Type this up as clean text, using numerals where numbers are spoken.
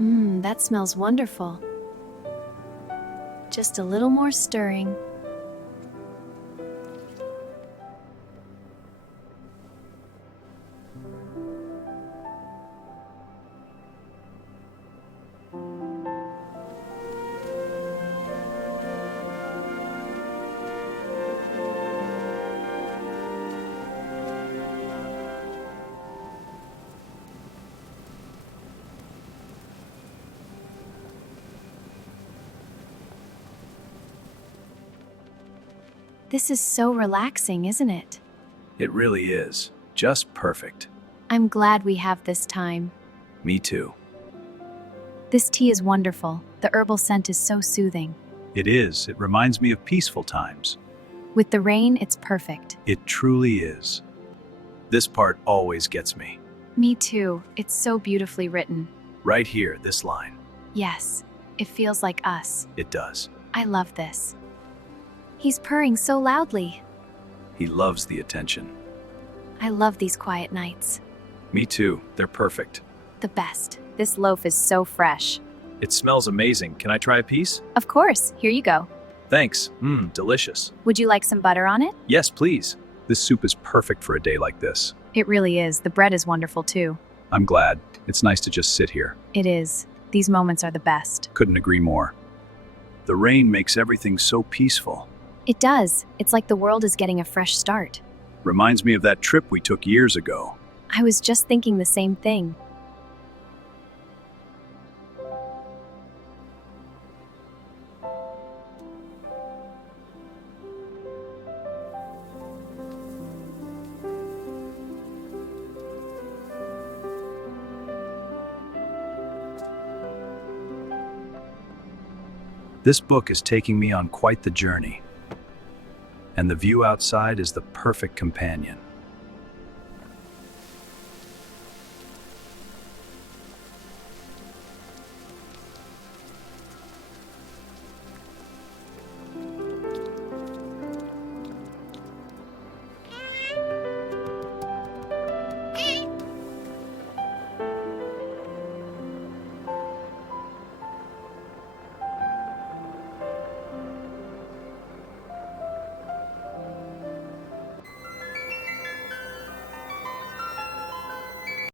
That smells wonderful. Just a little more stirring. This is so relaxing, isn't it? It really is. Just perfect. I'm glad we have this time. Me too. This tea is wonderful. The herbal scent is so soothing. It is. It reminds me of peaceful times. With the rain, it's perfect. It truly is. This part always gets me. Me too. It's so beautifully written. Right here, this line. Yes, it feels like us. It does. I love this. He's purring so loudly. He loves the attention. I love these quiet nights. Me too. They're perfect. The best. This loaf is so fresh. It smells amazing. Can I try a piece? Of course, here you go. Thanks. Delicious. Would you like some butter on it? Yes, please. This soup is perfect for a day like this. It really is. The bread is wonderful too. I'm glad. It's nice to just sit here. It is. These moments are the best. Couldn't agree more. The rain makes everything so peaceful. It does. It's like the world is getting a fresh start. Reminds me of that trip we took years ago. I was just thinking the same thing. This book is taking me on quite the journey, and the view outside is the perfect companion.